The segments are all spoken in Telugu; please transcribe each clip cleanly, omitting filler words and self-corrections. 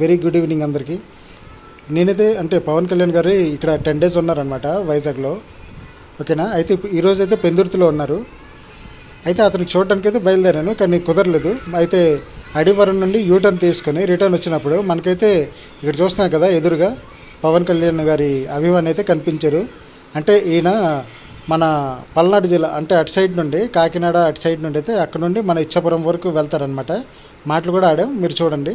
వెరీ గుడ్ ఈవినింగ్ అందరికీ. నేనైతే అంటే పవన్ కళ్యాణ్ గారు ఇక్కడ 10 days ఉన్నారనమాట వైజాగ్లో, ఓకేనా. అయితే ఈరోజు అయితే పెందుర్తిలో ఉన్నారు. అయితే అతనికి చూడడానికి అయితే బయలుదేరాను, కానీ కుదరలేదు. అయితే అడివరం నుండి యూటర్న్ తీసుకొని రిటర్న్ వచ్చినప్పుడు మనకైతే ఇక్కడ చూస్తున్నాం కదా, ఎదురుగా పవన్ కళ్యాణ్ గారి అభిమాని అయితే కనిపించారు. అంటే ఈయన మన పల్నాడు జిల్లా అంటే అటు సైడ్ నుండి, కాకినాడ అటు సైడ్ నుండి అయితే అక్కడ నుండి మన ఇచ్చాపురం వరకు వెళ్తారనమాట. మాటలు కూడా ఆడాం, మీరు చూడండి.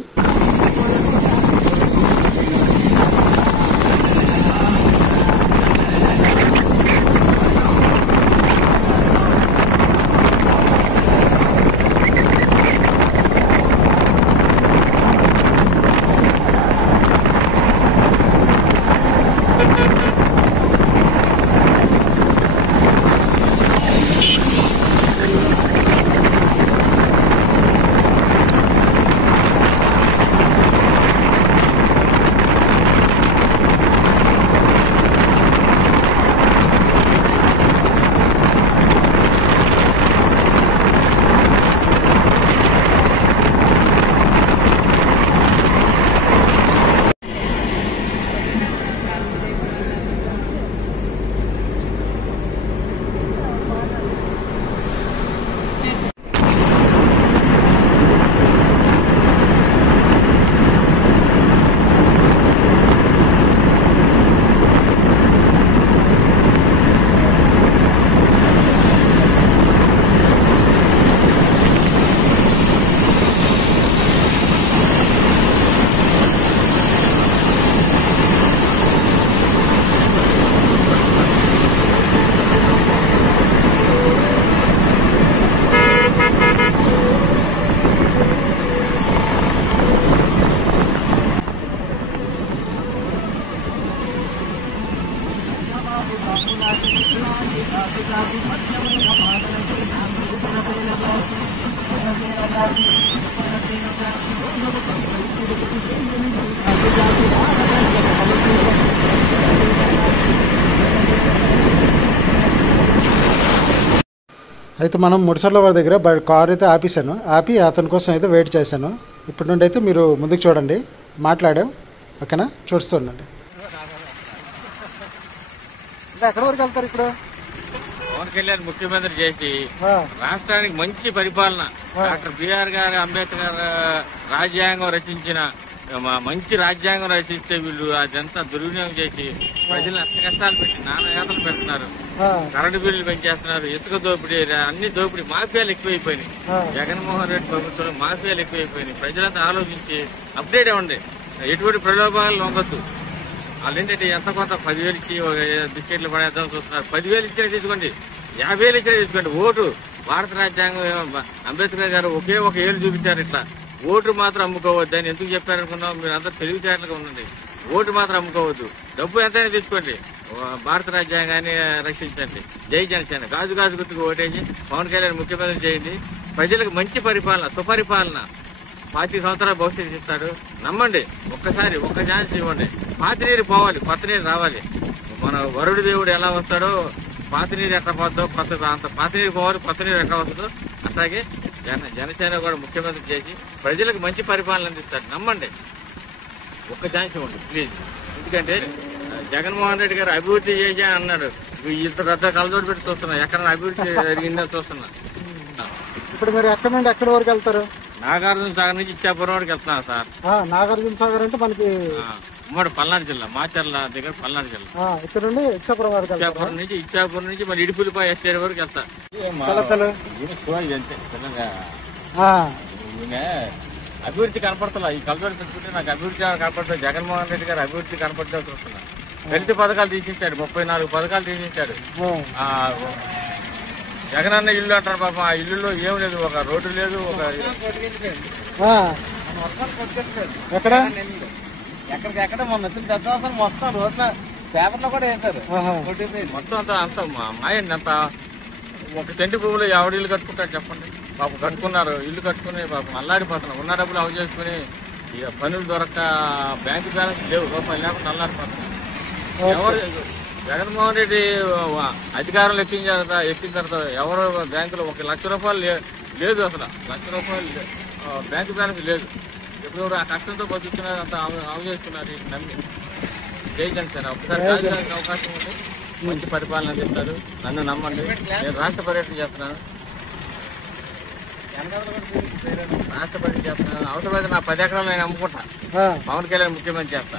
అయితే మనం ముడిసర్ల వారి దగ్గర కార్ అయితే ఆపి అతని కోసం అయితే వెయిట్ చేశాను. ఇప్పటి నుండి అయితే మీరు ముందుకు చూడండి, మాట్లాడాం, ఓకేనా. చూస్తుండండి. ఎక్కడి వరకు వెళ్తారు ఇప్పుడు? పవన్ కళ్యాణ్ ముఖ్యమంత్రి చేసి రాష్ట్రానికి మంచి పరిపాలన, డాక్టర్ బిఆర్ గారు అంబేద్కర్ రాజ్యాంగం రచించిన మంచి రాజ్యాంగం రచిస్తే వీళ్ళు అదంతా దుర్వినియోగం చేసి ప్రజలను అష్ట కష్టాలు పెట్టి నానాయాతలు పెడుతున్నారు. కరెంటు బిల్లులు పెంచేస్తున్నారు, ఇసుక దోపిడీ, అన్ని దోపిడీ, మాఫియాలు ఎక్కువైపోయినాయి. జగన్మోహన్ రెడ్డి ప్రభుత్వంలో మాఫియాలు ఎక్కువైపోయినాయి. ప్రజలంతా ఆలోచించి అప్డేట్ అవ్వండి, ఎటువంటి ప్రలోభాలు లొంగొద్దు. వాళ్ళు ఏంటంటే ఎంత కొంత 10,000 ఇచ్చి బిస్కెట్లు పడేద్దాం చూస్తున్నారు. 10,000 ఇచ్చినా తీసుకోండి, 50,000 ఇచ్చినా తీసుకోండి. ఓటు భారత రాజ్యాంగం అంబేద్కర్ గారు ఒకే ఒక ఏళ్ళు చూపించారు. ఇట్లా ఓటు మాత్రం అమ్ముకోవద్దు అని ఎందుకు చెప్పారనుకున్నాం? మీరు అందరూ తెలివితేటలుగా ఉండండి. ఓటు మాత్రం అమ్ముకోవద్దు, డబ్బు ఎంతైనా తీసుకోండి, భారత రాజ్యాంగాన్ని రక్షించండి. జై జనసేన. గాజు గుర్తుకు ఓటేసి పవన్ కళ్యాణ్ ముఖ్యమంత్రి చేయండి. ప్రజలకు మంచి పరిపాలన, సుపరిపాలన, 40 సంవత్సరాల భవిష్యత్తు ఇస్తాడు. నమ్మండి, ఒక్కసారి ఒక్క ఛాన్స్ ఇవ్వండి. పాతినీరు పోవాలి, కొత్త నీరు రావాలి. మన వరుడు దేవుడు ఎలా వస్తాడో పాతినీరు ఎట్లా పోతుందో, అంత పాతినీరు పోవాలి, కొత్త నీరు ఎట్లా వస్తుందో అట్లాగే జనసేన కూడా ముఖ్యమంత్రి చేసి ప్రజలకు మంచి పరిపాలన అందిస్తాడు. నమ్మండి, ఒక్క ఛాన్స్ ఇవ్వండి ప్లీజ్. ఎందుకంటే జగన్మోహన్ రెడ్డి గారు అభివృద్ధి చేసి అన్నాడు, ఇంత పెద్ద కలదోడు పెట్టి చూస్తున్నా, ఎక్కడ అభివృద్ధి జరిగిందని చూస్తున్నా. ఇప్పుడు మీరు ఎక్కడి నుండి ఎక్కడి వరకు వెళ్తారు? నాగార్జున సాగర్ నుంచి ఇచ్చాపురం వరకు వెళ్తున్నా సార్. నాగార్జున సాగర్ అంటే మనకి ఉమ్మడి పల్నాడు జిల్లా, మాచర్ల దగ్గర పల్నాడు జిల్లా. ఇక్కడ నుండి ఇచ్చాపురం వరకు, ఇచ్చాపురం నుంచి మరి ఇడుపులపై ఎస్టేట్ వరకు వెళ్తా. అభివృద్ధి కనపడుతున్నా, ఈ కలవరి పెట్టుకుంటే నాకు అభివృద్ధి కనపడుతుంది. జగన్మోహన్ రెడ్డి గారు అభివృద్ధి కనపడుతూ చూస్తున్నా. దళిత పథకాలు తీసించాడు, 34 పథకాలు తీసించాడు. జగనన్న ఇల్లు అంటారు పాపం, ఆ ఇల్లులో ఏం లేదు, ఒక రోడ్డు లేదు, ఒక ఎక్కడ ఎక్కడికెక్కడ మొన్న వచ్చిన పెద్దవాసం మొత్తం రోడ్ల పేపర్లో కూడా వేశారు. మొత్తం అంత మాయండి. అంత ఒక సెంటు పువ్వులు ఎవడు ఇల్లు కట్టుకుంటారు చెప్పండి? పాపం కట్టుకున్నారు, ఇల్లు కట్టుకుని పాపం అల్లాడిపోతున్నారు. ఉన్న డబ్బులు అవి చేసుకుని ఇక పనులు దొరక్క బ్యాంకు బ్యాలెన్స్ లేవు, రూపాయలు లేకుండా అల్లాడిపోతున్నారు. ఎవరు జగన్మోహన్ రెడ్డి అధికారంలో ఎక్కిన తర్వాత ఎవరో బ్యాంకులో 1 లక్ష రూపాయలు లేదు, అసలు 1 లక్ష రూపాయలు బ్యాంకు బ్యాలెన్స్ లేదు. ఎప్పుడు ఆ కష్టంతో బతుకుతున్నారు, అంత ఆలోచిస్తున్నారు నమ్మి. జై జనసేన. ఒకసారి రాజధానికి అవకాశం ఉంది, మంచి పరిపాలన అందిస్తారు. నన్ను నమ్మండి. నేను రాష్ట్ర పర్యటన చేస్తున్నాను. అవసరమైతే నా 10 ఎకరాలు నేను అమ్ముకుంటా. పవన్ కళ్యాణ్ ముఖ్యమంత్రి చేస్తా.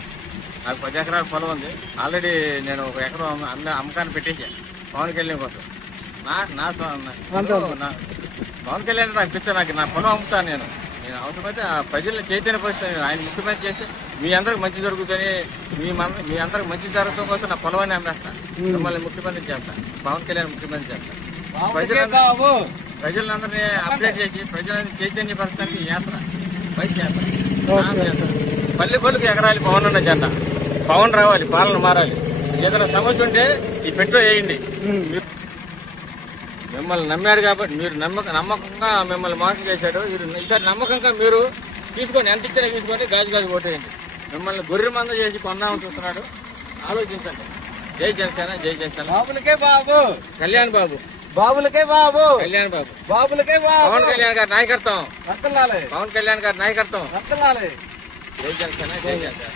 నాకు 10 ఎకరాల పొలం ఉంది. ఆల్రెడీ నేను 1 ఎకరం అమ్మకాన్ని పెట్టేసాను పవన్ కళ్యాణ్ కోసం. పవన్ కళ్యాణ్ నాకు పిచ్చ. నాకు నా పొలం అమ్ముతాను నేను అవసరమైతే ప్రజల్ని చైతన్యపరుస్తాను. ఆయన ముఖ్యమంత్రి చేస్తే మీ అందరికి మంచి జరుగుతుంది, మీ అందరికి మంచి జరగడం కోసం నా పొలవాన్ని అమ్మేస్తాను. మిమ్మల్ని ముఖ్యమంత్రి చేస్తాను, పవన్ కళ్యాణ్ ముఖ్యమంత్రి చేస్తాను. ప్రజలందరినీ అప్డేట్ చేసి ప్రజలని చైతన్యపరచడానికి యాత్ర బయట చేస్తాను. పల్లె పల్లెకి ఎగరాలి పవన్ అన్న జెండా. పవన్ రావాలి, పాలన మారాలి. ఏదైనా సమస్య ఉంటే ఈ పెట్రోల్ వేయండి. మిమ్మల్ని నమ్మాడు కాబట్టి మీరు నమ్మకంగా మిమ్మల్ని మోసం చేశాడు. ఈసారి నమ్మకంగా మీరు తీసుకోండి, ఎంత ఇచ్చినా తీసుకోండి, గాజు ఓటేయండి. మిమ్మల్ని గొర్రె మంద చేసి కొందామని చూస్తున్నాడు. ఆలోచించండి. జై జనసేన, జై జనసేన. బాబులకే బాబు కళ్యాణ్ బాబు, బాబులకే బాబు, కళ్యాణ్ బాబు, బాబులకే బాబు. పవన్ కళ్యాణ్ గారి నాయకత్వం, రత్తలాలే, పవన్ కళ్యాణ్ గారి నాయకత్వం. రత్తలాలే. జై జనసేన, జై జనసేన.